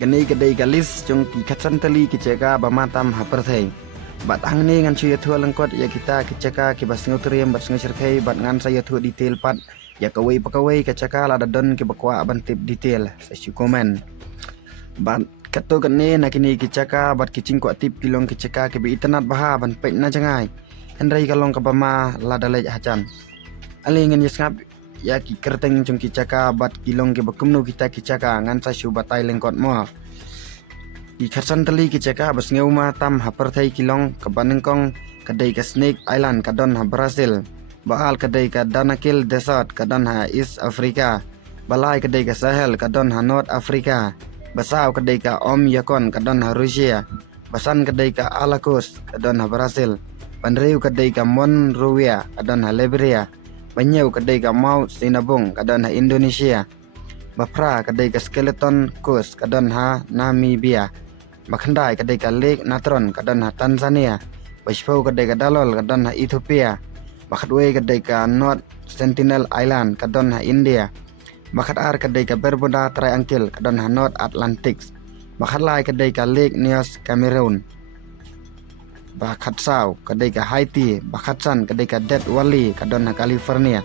Gani kadai galis jong ki katsantali ki jaga bamatam haperthai. Bat angni ngan cuya thua lengkot ya kita kicaka ki basngu triam basngu cerkai bat ngan saya thua detail pat ya kawai pakawai kicaka la dadon ki bakwa bantip detail sasu komen. Bat kato gani nakini kicaka bat kicing kwa tip kilong kicaka ki bi internet baha ban pek na jangai. Henry kalong ka bama la dalai hajan. Ali ngan yesngap ya ki kerteng jong kicaka bat kilong ki bakumnu kita kicaka ngan sasu batai lengkot mo. Di kasan teli kicaka bas ngeuma tam haperthai kilong ke Banengkong kedai ke Snake Island kadon ha Brazil. Baal kedai ke Danakil Desert kadon ha East Africa. Balai kedai ke Sahel kadon ha North Africa. Basau kedai ke Om Yakon kadon ha Rusia. Basan kedai ke Alacos kadon ha Brazil. Banriu kedai ke Monrovia kadon ha Liberia. Banyau kedai ke Mau Sinabung kadon ha Indonesia. Bapra kedai ke Skeleton Coast kadon ha Namibia. Bakhandai kedai ke Lake Natron kadon ha Tanzania. Bashpau kedai ke Dalol kadon ha Ethiopia. Bakhatway kedai ke North Sentinel Island kadon ha India. Bakhatar kedai ke Bermuda Triangle kadon ha North Atlantic. Bakhatlai kedai ke Lake Neos Cameroon. Bakhatsau kedai ke Haiti. Bakhatsan kedai ke Death Valley kadon ha California.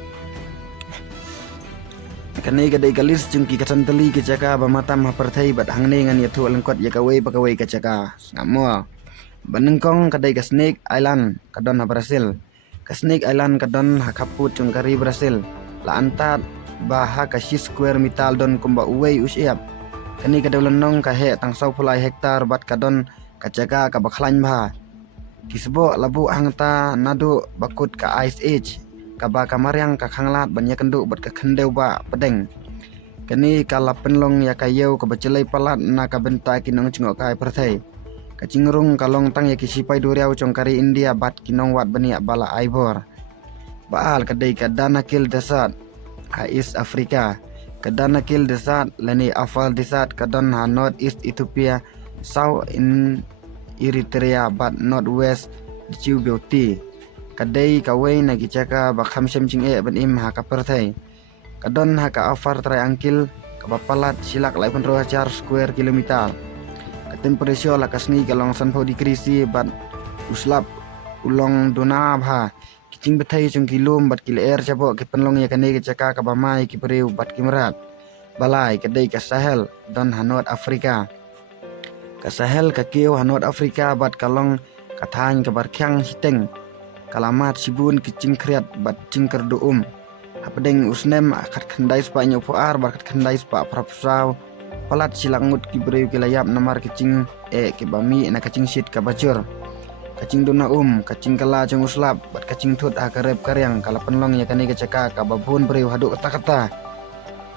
Kanai kedai galis jungki katanteli kecaka bamatam haperthai bat hangne ngan yathu lengkot ya kawai pakawai kecaka ngamo. Banengkong kedai ke Snake Island kadon ha Brazil. Ke Snake Island kadon ha kaput cungkari Brazil. La antat baha ka square metal don kumba uwei usiap. Kani kedai lenong ka he tang 10 hektar bat kadon kecaka ka bakhlain bah. Kisbo labu hangta nadu bakut ka Ice Age. Kaba kamaryang ka khanglat banyak kenduk bat ka khendeu ba pedeng. Kani kala penlong ya kayeu ka bacelai palat na ka benta kinong cingok kai perthai. Ka cingrung kalong tang ya kisipai duriau congkari India bat kinong wat baniak bala aibor. Baal kadai ka Danakil Desert ha East Africa. Ka Danakil Desert lani Afal Desert kadon ha North East Ethiopia, South in Eritrea bat North West Djibouti. Kadai kawai na kicaka bakham semcing ban im ha kaperthai. Kadon ha ka Afar Triangle ka bapalat silak lai penro square kilometer. Ka temperature la kasni kalong sanpho dikrisi bat uslap ulong donab ha. Kicing bethai chung kilom bat kil air jabo ke penlong ya kane kicaka ka bamai ki breu bat kimrat. Balai kadai ka Sahel don ha North Africa. Ka Sahel ka keu ha North Africa bat kalong kathan ka barkyang hiteng. Kalamat sibun kicing kriat bat cingker doum. Hapedeng usnem akat khandai spa nyopoar bakat khandai spa prapsau. Palat silangut ki breu ki layap namar kicing ki bami na kacing sit ka bacur. Kacing dona kacing kala jeng uslap bat kacing tut akarep karyang kala penlong ya kani kecaka ka babun breu haduk kata-kata.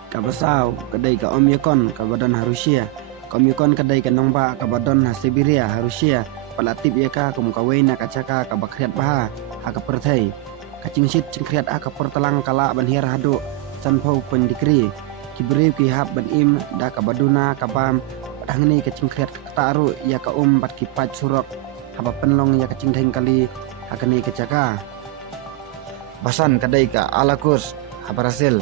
Ka basau kedai ka Om Yakon ka badan Rusia. Ka Om Yakon kedai ka nongba ka badan Siberia Rusia. Palatip ya ka kumkawai na kacaka ka bakriat baha ha ka perthai. Kacing sit cingkriat ka pertelang kala banhiar hadu sanpau pendikri. Kibreu ki hab ban im da ka baduna ka bam padangni kacing kriat ka taru ya ka bat kipat surok haba penlong ya kacing dheng kali ha kani kacaka. Basan kadai ka Alacos ha Brazil.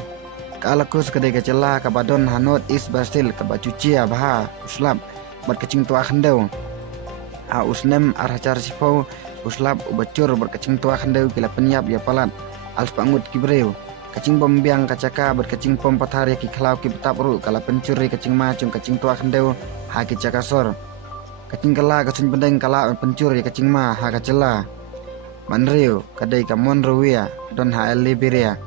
Ka Alacos kadai ka cela ka badon ha North East Brazil ka bacucia baha uslap bat kacing tua khendeu. A usnem arhacar sipau uslap ubacur berkacing tua khandeu kila penyap ya palat als pangut kibreu kacing bombiang kacaka berkacing pom pathar ya ki khalau ki betapru kala pencuri kacing macung kacing tua khandeu ha ki cakasor kacing kala kacing pendeng kala pencur ya kacing ma ha kacela manreu kadai ka Monrovia don ha Liberia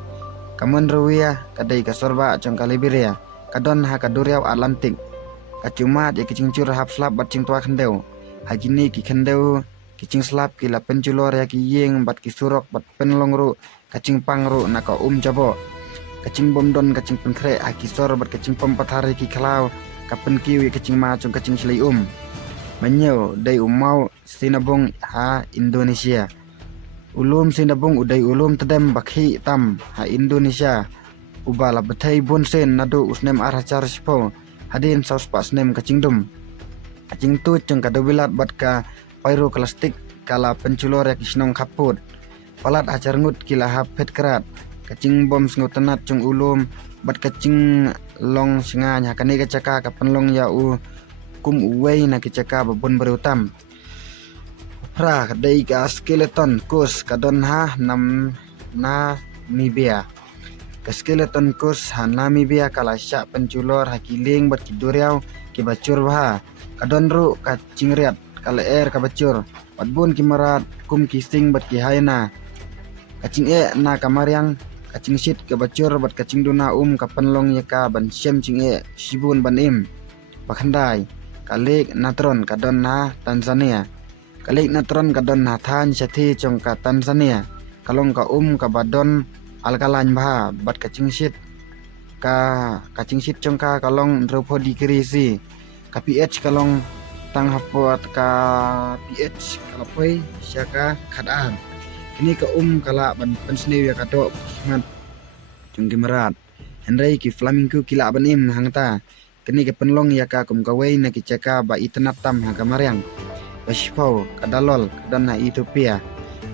ka Monrovia kadai ka Sorba cong ka Liberia kadon ha ka Duriau Atlantik kacumat ya kicing cur hap slap bat cing tua khandeu. Hajini ki khendeu kicing slap ki la penculor ya ki yeng bat ki surok bat penlong ru kacing pangru na ka jabo kacing bomdon kacing penkre ha ki sor bat kacing pom pathari ki khalau ka penkiwi kacing macung kacing silai Manyau dai mau sinabung ha Indonesia. Ulum sinabung udai ulum tedem bakhi tam ha Indonesia. Ubala bethai bonsen nadu usnem arhacar sipo hadin saus pasnem kacing dum. Kacing tu cung kadobilat bat ka pyro plastik kala penculor ya kisnong kaput. Palat acar ngut kila hapet kerat. Kacing bom sengutenat cung ulum bat kacing long singanya kani kacaka ka penlong ya kum uway na kicaka babon berutam. Pra kadai ka skeleton kus kadon ha nam Namibia. Ka skeleton kus ha Namibia kala syak penculor hakiling bat kiduriau ki bacur bah. Kadon ru ka cingriat kala ka bacur. Batbun ki marat kum kising bat ki haina. Kacing na kamariang kacing sit ke bacur bat kacing duna ka penlong ya ka ban syem cing sibun ban im. Bakhandai kalik natron kadon na Tanzania. Kalik natron kadon na than sathi chong ka Tanzania. Kalong ka ka badon alkalan bah bat kacing sit chong ka kalong dropo di krisi. Ka pH kalong tang hapot ka pH kalapoi syaka khadaan. Kini ka kala ban pensnew ya kato mat chung gimarat henry ki flamingo kila ban im hangta kini ka penlong ya ka kum kawai na ki caka ba itnap tam ha kamariang basipau kadalol kadan na Ethiopia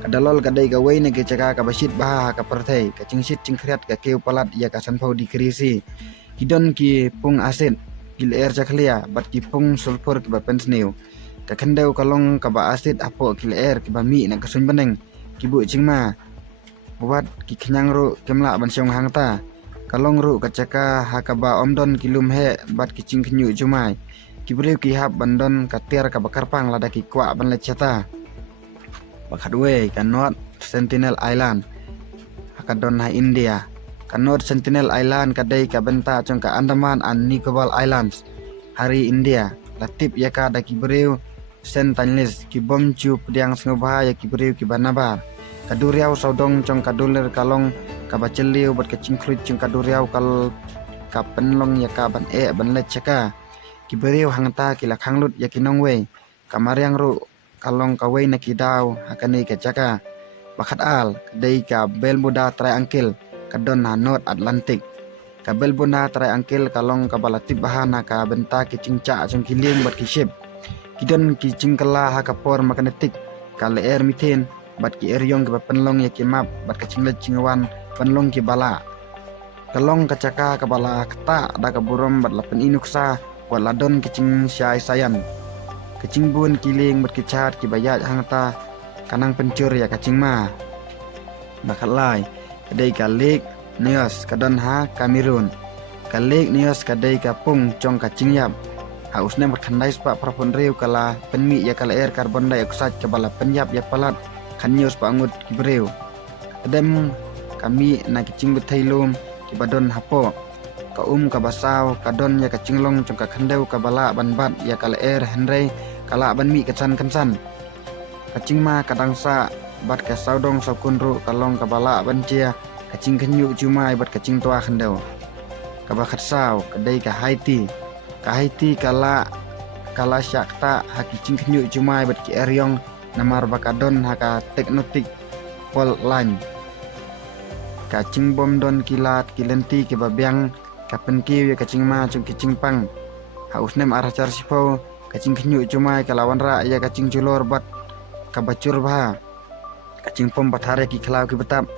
kadalol kadai kawai na ki caka ka basit bah ka partai ka cingsit cingkriat ka keu palat ya ka sanpau di krisi kidon ki pung asid kil air caklia bat ki pung sulfur ki ba pensnew ka kendau kalong ka ba asid apo kil air ki ba mi na kasun beneng kibu cingma buat ki kenyang ru kemla ban siong hangta kalong ru kacaka hakaba omdon kilum he bat ki cing kenyu jumai kibriu ki hab bandon katir ka bakar pang lada ki kwa ban lecata bakadwe kanot Sentinel Island hakadon ha India kanot Sentinel Island kadai ka benta chong ka Andaman and Nicobar Islands hari India latip yaka da kibriu Sentinels ki bom cu pediang sengobah ya kibriu ki banabar kaduriau saudong cong kaduler kalong kabaceliu bat kacing kruit cong kaduriau kal kapenlong ya ka ban ban lecaka kibriu hangta kilak hanglut ya kinongwe kamariang ru kalong kawai na kidau hakani kacaka bakat al kadai ka Bermuda Triangle kadon na North Atlantic ka Bermuda Triangle kalong kabalatip bahana ka benta ki cingca cong kiling bat kisip kidon ki cingkala hakapor magnetik kal air methane bat ki eryong ki penlong ya kimap bat ka cinglet cingwan penlong ki bala kalong kacaka ka bala kata da ka burom bat lapen inuksa wat ladon ki cing syai sayan kacing bun kiling bat ki chat ki bayat hangta kanang pencur ya kacing ma bakalai kadai kalik neos kadon ha Cameroon kalik neos kadai ka pung cong kacing yap hausnya berkandai sepak propon riu kala penmi ya kala air karbon dioksida kebala penyap ya palat kanyos pangut kibreu kadem kami na kicing betailum kibadon hapo ka kabasau kadon ya kacinglong cong ka khandeu kabala banbat ya kala air henry kala banmi kecan kacing ma kadangsa bat ka saudong sakunru kalong kabala bancia kacing kenyu cumai bat kacing tua khandeu kabakat sau kadai ka Haiti kala syakta hakicing kenyu cumai bat ki eryong namar bakadon haka teknotik pol line kacing bom don kilat kilenti ke babiang kapen kiw ya kacing ma cung kicing pang haus nem arah car sipau kacing kenyu cumai kalawan ra ya kacing culor bat kabacur bah kacing pom bat hare ki klau ki betap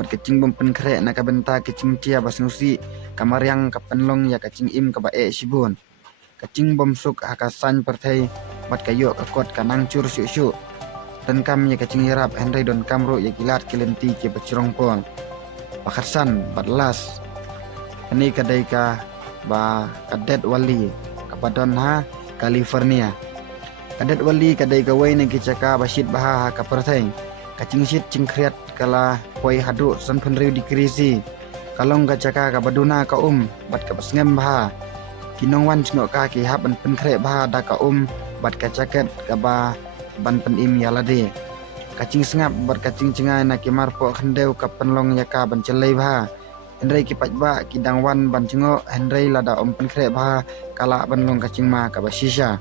bat kacing bom pen krek na kabenta kacing cia basnusi kamariang kapenlong ya kacing im ka bae sibun kacing bom suk hakasan pertai bat kayo kakot kanang cur syuk dan kam ya kacing hirap henry don kamru ya kilat kilenti ke bacurong pol pakarsan bat las ini kadai ka ba kadet wali kapadon ha California kadet wali kadai gawai na kicaka basit baha ka pertai kacing sit cingkriat kala poi hadu san penriu di krisi kalong kacaka ka baduna ka bat ka basngem baha kinongwan cino ka ki hab ban penkre bah da ka bat ka jaket ka ba ban pen im yalade kacing sengap bat kacing cengai na ki marpo khendeu ka penlong ya ka ban celei bah henry ki pajba ki dangwan ban cengo henry lada penkre bah kala ban long kacing ma ka basisha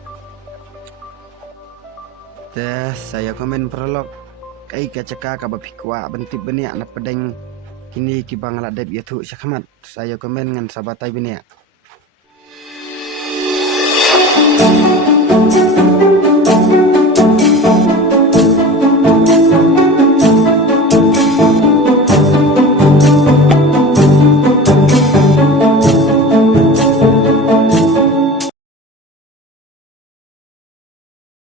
saya komen prolog kai kacaka ka ba pikwa bentip benia na pedeng kini ki bangala deb yatu syakmat saya komen ngan sabatai benia